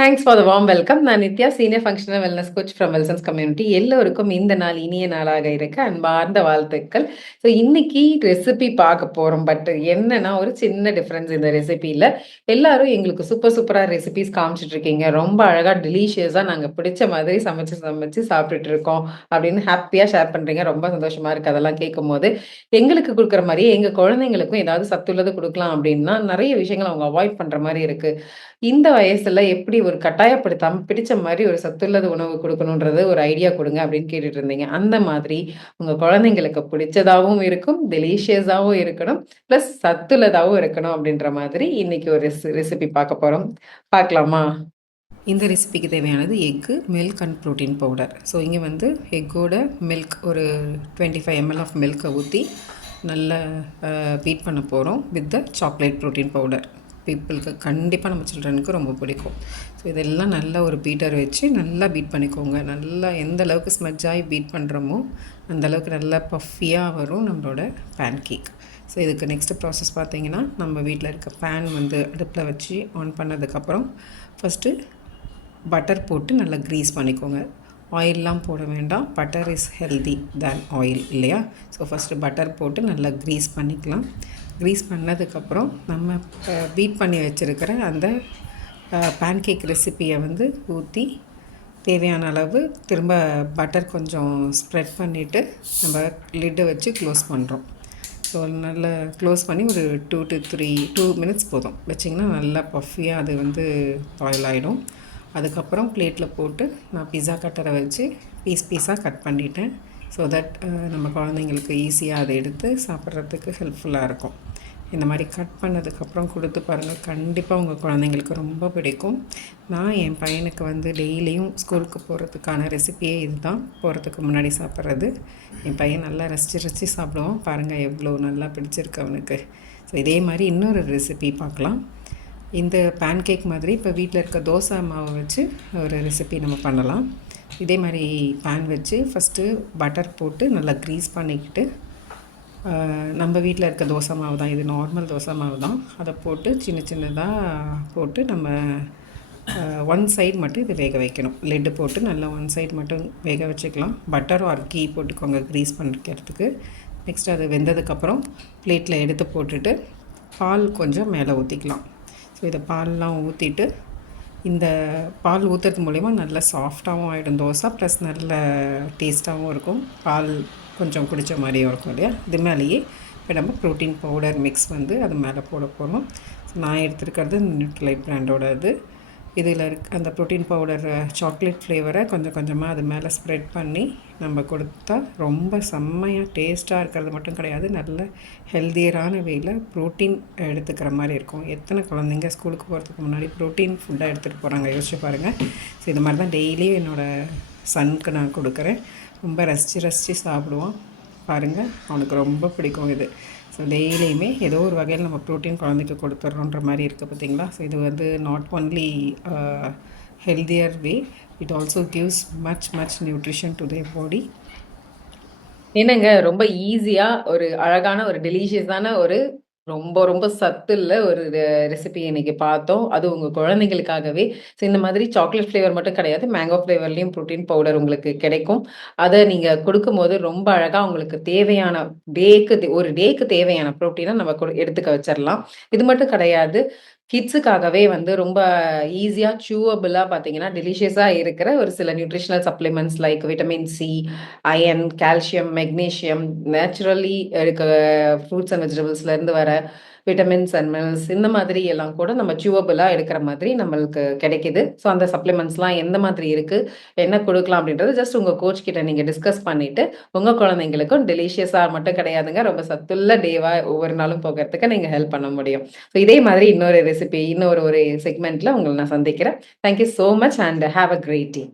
Thanks for the warm welcome. நான் Nithya, senior functional wellness coach from Welsons community. எல்லோருக்கும் இந்த நாள் இனிய நாளாக இருக்க அன்பார்ந்த வாழ்த்துக்கள். ஸோ இன்னைக்கு ரெசிபி பார்க்க போறோம். பட் என்னன்னா ஒரு சின்ன டிஃபரன்ஸ் இந்த ரெசிபியில. எல்லாரும் எங்களுக்கு சூப்பர் சூப்பரா ரெசிபிஸ் காமிச்சிட்டு இருக்கீங்க. ரொம்ப அழகா டெலிஷியஸா நாங்க பிடிச்ச மாதிரி சமைச்சு சமைச்சு சாப்பிட்டுட்டு இருக்கோம் அப்படின்னு ஹாப்பியா ஷேர் பண்றீங்க. ரொம்ப சந்தோஷமா இருக்கு அதெல்லாம் கேட்கும்போது. எங்களுக்கு குடுக்குற மாரியே எங்க குழந்தைங்களுக்கும் ஏதாவது சத்துள்ளது குடுக்கலாம் அப்படின்னா, நெறைய விஷயங்கள அவங்க அவாய்ட் பண்ற மாரி இருக்கு. இந்த வயசுல எப்படி ஒரு கட்டாயப்படுத்தாம பிடிச்ச மாரி ஒரு சத்துள்ளது உணவு குடுக்கணுன்றது ஒரு ஐடியா குடுங்க அப்படின்னு கேட்டுட்டு இருந்தீங்க. அந்த மாதிரி உங்க குழந்தைங்களுக்கு பிடிச்சதாவும் இருக்கும், டெலிஷியஸாவும் இருக்கணும், பிளஸ் சத்துள்ளதாவும் இருக்கணும் அப்படின்ற மாதிரி இன்னைக்கு ஒரு ரெசிபி பார்க்க போறோம். பார்க்கலாமா? இந்த ரெசிபிக்கு தேவையானது egg, milk and protein powder. So இங்கே வந்து எக்கோட மில்க் ஒரு 25 ml ஆஃப் மில்க்கை ஊற்றி நல்லா பீட் பண்ண போகிறோம் with the chocolate protein powder. பீப்புளுக்கு கண்டிப்பாக நம்ம சில்ட்ரனுக்கு ரொம்ப பிடிக்கும். ஸோ இதெல்லாம் நல்லா ஒரு பீட்டர் வச்சு நல்லா பீட் பண்ணிக்கோங்க. நல்லா எந்த அளவுக்கு ஸ்மஜ்ஜாகி பீட் பண்ணுறோமோ அந்தளவுக்கு நல்லா பஃபியாக வரும் நம்மளோட பேன் கேக். ஸோ இதுக்கு நெக்ஸ்ட்டு ப்ராசஸ் பார்த்திங்கன்னா, நம்ம வீட்டில் இருக்க பேன் வந்து அடுப்பில் வச்சு ஆன் பண்ணதுக்கப்புறம் ஃபஸ்ட்டு பட்டர் போட்டு நல்லா க்ரீஸ் பண்ணிக்கோங்க. ஆயிலெலாம் போட வேண்டாம். Butter is healthy than oil இல்லையா? ஸோ ஃபஸ்ட்டு பட்டர் போட்டு நல்லா க்ரீஸ் பண்ணிக்கலாம். க்ரீஸ் பண்ணதுக்கப்புறம் நம்ம பீட் பண்ணி வச்சுருக்கிற அந்த பேன்கேக் ரெசிப்பியை வந்து ஊற்றி தேவையான அளவு திரும்ப பட்டர் கொஞ்சம் ஸ்ப்ரெட் பண்ணிவிட்டு நம்ம லிட்டை வச்சு க்ளோஸ் பண்ணுறோம். ஸோ நல்லா க்ளோஸ் பண்ணி ஒரு 2 மினிட்ஸ் போதும் வச்சிங்கன்னா நல்லா பஃபியாக அது வந்து பாயில் ஆகிடும். அதுக்கப்புறம் பிளேட்டில் போட்டு நான் பிஸா கட்டரை வச்சு பீஸாக கட் பண்ணிட்டேன். ஸோ தட் நம்ம குழந்தைங்களுக்கு ஈஸியாக அதை எடுத்து சாப்பிட்றதுக்கு ஹெல்ப்ஃபுல்லாக இருக்கும். இந்த மாதிரி கட் பண்ணதுக்கப்புறம் கொடுத்து பாருங்கள், கண்டிப்பாக உங்கள் குழந்தைங்களுக்கு ரொம்ப பிடிக்கும். நான் என் பையனுக்கு வந்து டெய்லியும் ஸ்கூலுக்கு போகிறதுக்கான ரெசிபியே இது தான். போகிறதுக்கு முன்னாடி சாப்பிட்றது. என் பையன் நல்லா ரசித்து சாப்பிடுவான். பாருங்கள் எவ்வளோ நல்லா பிடிச்சிருக்கு அவனுக்கு. ஸோ இதே மாதிரி இன்னொரு ரெசிபி பார்க்கலாம். இந்த பேன்கேக் மாதிரி இப்போ வீட்டில் இருக்க தோசை மாவை வச்சு ஒரு ரெசிபி நம்ம பண்ணலாம். இதே மாதிரி பேன் வச்சு ஃபஸ்ட்டு பட்டர் போட்டு நல்லா க்ரீஸ் பண்ணிக்கிட்டு, நம்ம வீட்டில் இருக்க தோசை மாவு தான், இது நார்மல் தோசை மாவு தான், அதை போட்டு சின்ன சின்னதாக போட்டு நம்ம ஒன் சைடு மட்டும் இது வேக வைக்கணும். லெட்டு போட்டு நல்லா ஒன் சைடு மட்டும் வேக வச்சுக்கலாம். பட்டர் ஆர் கீ போட்டுக்கோங்க க்ரீஸ் பண்ணிக்கிறதுக்கு. நெக்ஸ்ட் அது வெந்ததுக்கப்புறம் பிளேட்டில் எடுத்து போட்டுட்டு பால் கொஞ்சம் மேலே ஊற்றிக்கலாம். ஸோ இதை பால்லாம் ஊற்றிட்டு, இந்த பால் ஊற்றுறது மூலிமா நல்லா சாஃப்டாகவும் ஆகிடும் தோசை, ப்ளஸ் நல்ல டேஸ்ட்டாகவும் இருக்கும். பால் கொஞ்சம் குடித்த மாதிரியும் இருக்கும் இல்லையா? இது மேலேயே இப்போ நம்ம ப்ரோட்டீன் பவுடர் மிக்ஸ் வந்து அது மேலே போட போகிறோம். நான் எடுத்துருக்கிறது நியூட்ரிலைட் பிராண்டோட இது. இதில் அந்த ப்ரோட்டீன் பவுடர் சாக்லேட் ஃப்ளேவரை கொஞ்சம் கொஞ்சமாக அது மேலே ஸ்ப்ரெட் பண்ணி நம்ம கொடுத்தா ரொம்ப செம்மையாக டேஸ்ட்டாக இருக்கிறது மட்டும் கிடையாது, நல்ல ஹெல்தியரான வேயில் ப்ரோட்டீன் எடுத்துக்கிற மாதிரி இருக்கும். எத்தனை குழந்தைங்க ஸ்கூலுக்கு போகிறதுக்கு முன்னாடி ப்ரோட்டீன் ஃபுட்டாக எடுத்துகிட்டு போகிறாங்க யோசிச்சு பாருங்கள். ஸோ இது மாதிரி தான் டெய்லியும் என்னோடய சனுக்கு நான் கொடுக்குறேன். ரொம்ப ரசித்து சாப்பிடுவான். பாருங்கள், அவனுக்கு ரொம்ப பிடிக்கும் இது. ஸோ டெய்லியுமே ஏதோ ஒரு வகையில் நம்ம ப்ரோட்டீன் குழந்தைக்கு கொடுத்துட்றோன்ற மாதிரி இருக்குது பார்த்திங்களா? ஸோ இது வந்து not only healthier way, it also gives much nutrition to their body. என்னங்க ரொம்ப ஈஸியாக ஒரு அழகான ஒரு டெலிஷியஸான ஒரு ரொம்ப ரொம்ப சத்துள்ள ஒரு ரெசிபி இன்னைக்கு பார்த்தோம். அது உங்கள் குழந்தைங்களுக்காகவே. ஸோ இந்த மாதிரி சாக்லேட் ஃப்ளேவர் மட்டும் கிடையாது, மேங்கோ ஃப்ளேவர்லேயும் ப்ரோட்டீன் பவுடர் உங்களுக்கு கிடைக்கும். அதை நீங்கள் கொடுக்கும்போது ரொம்ப அழகாக உங்களுக்கு தேவையான ஒரு டேக்கு தேவையான ப்ரோட்டீனை நம்ம எடுத்துக்க வச்சிடலாம். இது மட்டும் கிடையாது, கிட்ஸுக்காகவே வந்து ரொம்ப ஈஸியாக சூவபிளாக பார்த்தீங்கன்னா டெலிஷியஸாக இருக்கிற ஒரு சில nutritional supplements like vitamin C, iron, calcium, magnesium, naturally இருக்க ஃப்ரூட்ஸ் அண்ட் வெஜிடபிள்ஸ்லேருந்து வர விட்டமின்ஸ் அண்ட் மினரல்ஸ், இந்த மாதிரி எல்லாம் கூட நம்ம சூவபிளாக எடுக்கிற மாதிரி நம்மளுக்கு கிடைக்கிது. ஸோ அந்த சப்ளிமெண்ட்ஸ்லாம் எந்த மாதிரி இருக்குது, என்ன கொடுக்கலாம் அப்படின்றது ஜஸ்ட் உங்கள் கோச் கிட்ட நீங்கள் டிஸ்கஸ் பண்ணிவிட்டு உங்கள் குழந்தைங்களுக்கும் டெலிஷியஸாக மட்டும் கிடையாதுங்க, ரொம்ப சத்துள்ள டேவாக ஒவ்வொரு நாளும் போகிறதுக்கு நீங்கள் ஹெல்ப் பண்ண முடியும். ஸோ இதே மாதிரி இன்னொரு ரெசிபி, இன்னொரு செக்மெண்ட்டில் உங்களை நான் சந்திக்கிறேன். Thank you so much and have a great day.